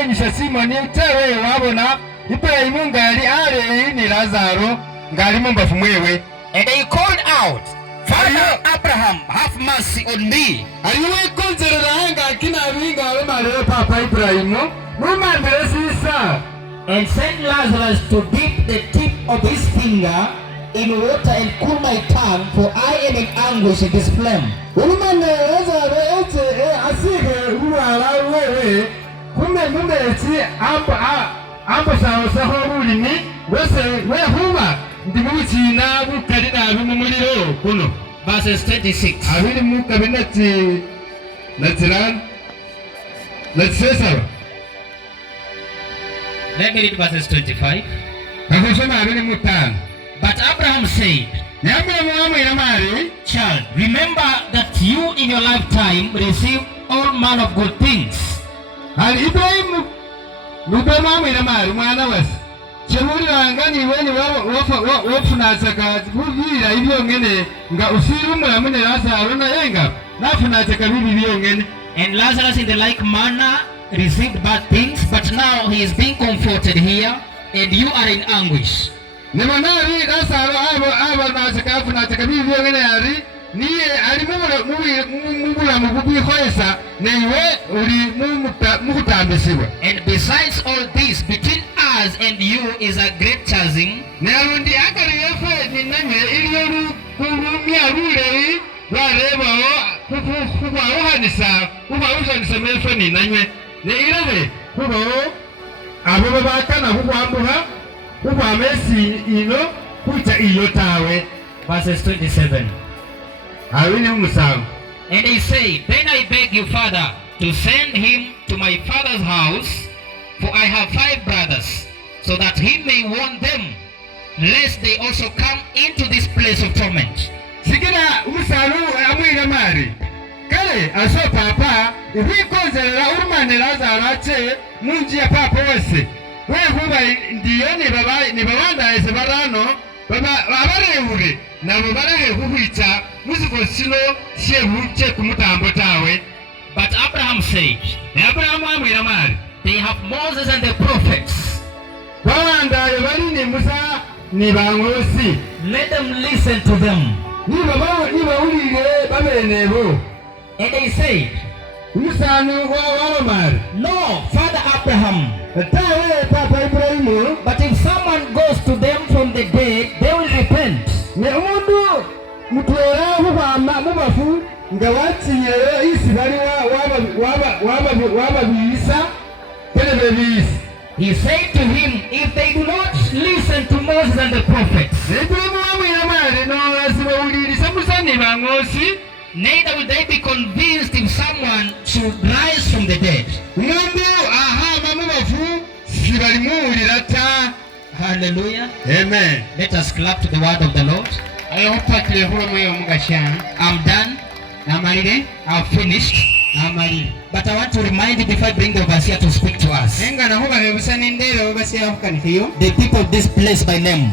benyisha Simoni tewe wabona Ibrahimu ngali ale ni Lazaro ngali mumbafu mwewe. And he called out, Father Abraham, have mercy on me. Aliwe konzerera nga kina binga ale malero papa Ibrahimu mumambere sisa. And send Lazarus to dip the tip of his finger in water and cool my tongue, for I am in anguish at this flame. Umambere Lazaro asige uwala wewe kume mumeti amba saho bulimi wese wehuba ndimuchina bukali nabi mumuliro kuno. Verses 26. Abili mu kabineti natural. Let's say so. Let me read verses 25. But Abraham said, Child, remember that you in your lifetime received all manner of good things. And Lazarus in the like manner received bad things, but now he is being comforted here, and you are in anguish. And besides all this, between us and you is a great chasm. Verses 27. And he said, Then I beg you, Father, to send him to my father's house, for I have 5 brothers, so that he may warn them, lest they also come into this place of torment. Sikira usalu amwira mari kale aso papa ibikozerera urumane Lazaro ache munji ya papa wese wehuba ndiyo ni babanda ese barano baba abarehuri nabo barahe huhita muzikosilo shebuche kumutambo tawe. But Abraham said, Abraham amwira mari they have Moses and the prophets. Babanda bari ni Musa ni bangosi, let them listen to them. And they said, No, Father Abraham, but if someone goes to them from the dead, they will repent. He said to him, if they do not listen to Moses and the prophets, neither will they be convinced if someone should rise from the dead. Hallelujah. Amen. Let us clap to the word of the Lord. I'm done. I've finished. But I want to remind you before I bring the overseer to speak to us. The people of this place by name.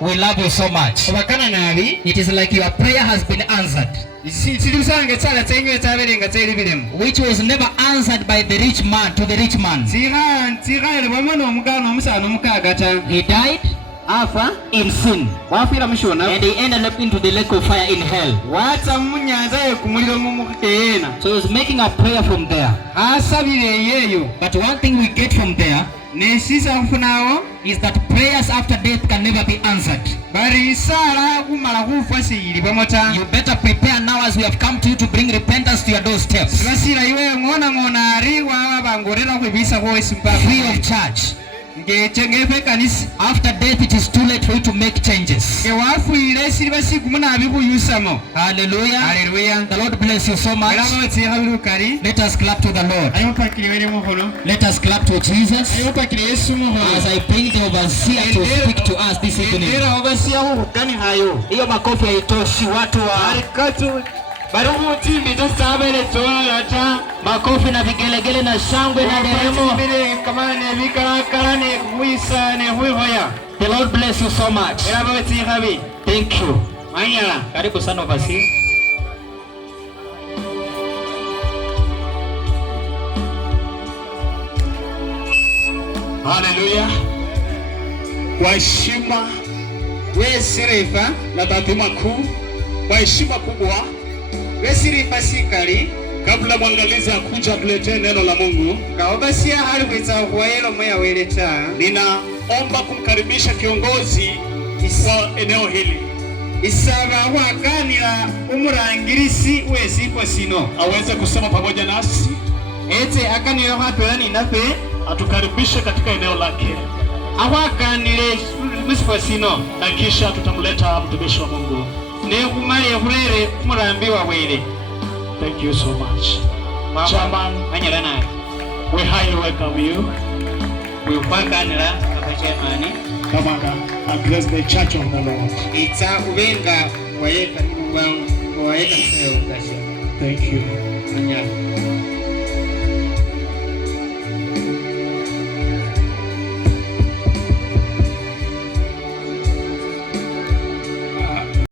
We love you so much. It is like your prayer has been answered, which was never answered by the rich man to the rich man. He died in sin, and he ended up into the lake of fire in hell. So he was making a prayer from there. But one thing we get from there is that prayers after death can never be answered. You better prepare now, as we have come to you to bring repentance to your doorsteps, free of charge. After death, it is too late for you to make changes. Hallelujah. The Lord bless you so much. Let us clap to the Lord. Let us clap to Jesus as I bring the overseer to speak to us this evening. Hiyo makofi haitoshi, watu wa makofi na vigelegele na shangwe na nderemo. The Lord bless you so much. Thank you. Karibu sana overseer. Hallelujah. Kwa heshima wesirifa na taadhima kuu, kwa heshima kubwa wesirifa sikali, kabla mwangalizi akuja kuletea neno la Mungu, kaobasia hali kweza kuwaelo moya weleta, ninaomba kumkaribisha kiongozi wa eneo hili isaba wakanila umurangirisi wesipo sino aweze kusema pamoja nasi, ete akanila hatolani nafe atukaribishe katika eneo lake, awakanile musipo sino, na kisha tutamleta mtumishi wa Mungu ne kumali hurere umurambi wa wele. Thank you so much. Chairman, we highly welcome you. We wakanila chairman. Come on, address the church of the Lord. Ita ubenga wayeka sayo kasha. Thank you. Anya.